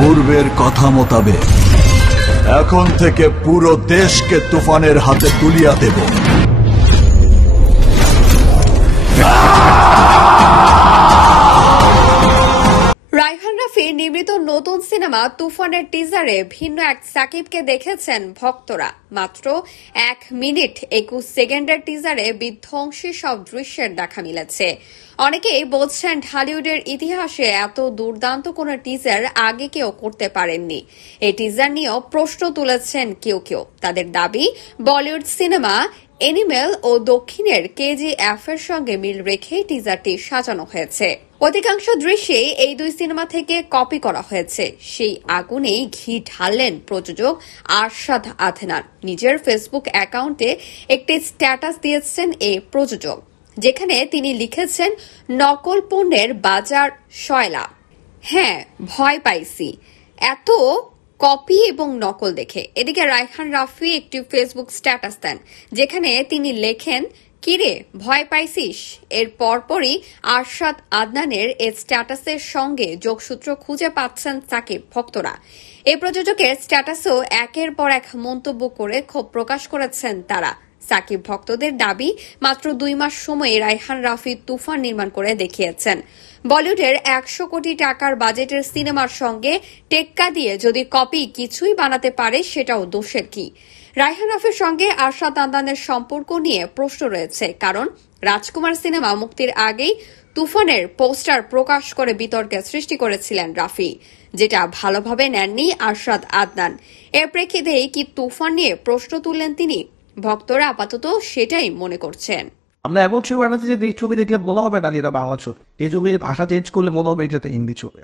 পূর্বের কথা মোতাবেক এখন থেকে পুরো দেশকে তুফানের হাতে তুলিয়া দেব। রায়হান রাফির নির্মিত নতুন সিনেমা তুফানের টিজারে ভিন্ন এক সাকিবকে দেখেছেন ভক্তরা। মাত্র 1 মিনিট 21 সেকেন্ডের টিজারে বিধ্বংসী সব দৃশ্যের দেখা মিলেছে। অনেকেই বলছেন ঢালিউডের ইতিহাসে এত দুর্দান্ত কোনো টিজার আগে কেউ করতে পারেননি। এই টিজার নিয়েও প্রশ্ন তুলেছেন কেউ কেউ। তাদের দাবি, বলিউড সিনেমা এনিমেল ও দক্ষিণের KGF এর সঙ্গে মিল রেখে টিজারটি সাজানো হয়েছে। অধিকাংশ দৃশ্যেই এই দুই সিনেমা থেকে কপি করা হয়েছে। সেই আগুনেই ঘি ঢাললেন প্রযোজক আরশাদ আদনান। নিজের ফেসবুক অ্যাকাউন্টে একটি স্ট্যাটাস দিয়েছেন এই প্রযোজক, যেখানে তিনি লিখেছেন, নকল পণ্যের বাজার সয়লা। হ্যাঁ, ভয় পাইছি এত কপি এবং নকল দেখে। এদিকে রায়হান রাফি একটি ফেসবুক স্ট্যাটাস দেন, যেখানে তিনি লেখেন, কিরে ভয় পাইছিস? এর পরপরই আরশাদ আদনানের এই স্ট্যাটাসের সঙ্গে যোগসূত্র খুঁজে পাচ্ছেন সাকিব ভক্তরা। এই প্রযোজকের স্ট্যাটাসেও একের পর এক মন্তব্য করে ক্ষোভ প্রকাশ করেছেন তারা। সাকিব ভক্তদের দাবি, মাত্র 2 মাস সময়ে রায়হান রাফি তুফান নির্মাণ করে দেখিয়েছেন। বলিউডের 100 কোটি টাকার বাজেটের সিনেমার সঙ্গে টেক্কা দিয়ে যদি কপি কিছুই বানাতে পারে, সেটাও দোষের কি? রায়হান রাফির সঙ্গে আরশাদ আদনানের সম্পর্ক নিয়ে প্রশ্ন রয়েছে, কারণ রাজকুমার সিনেমা মুক্তির আগেই তুফানের পোস্টার প্রকাশ করে বিতর্কের সৃষ্টি করেছিলেন রাফি, যেটা ভালোভাবে নেননি আরশাদ আদনান। এর প্রেক্ষিতেই কি তুফান নিয়ে প্রশ্ন তুললেন তিনি? ভক্তরা আপাতত সেটাই মনে করছেন। আমরা এমন ছবি বানাচ্ছি যে এই ছবি দেখলে মনে হবে না এটা বাংলা ছবি। এই ছবির ভাষা চেঞ্জ করলে মনে হবে এটাতে হিন্দি ছবি।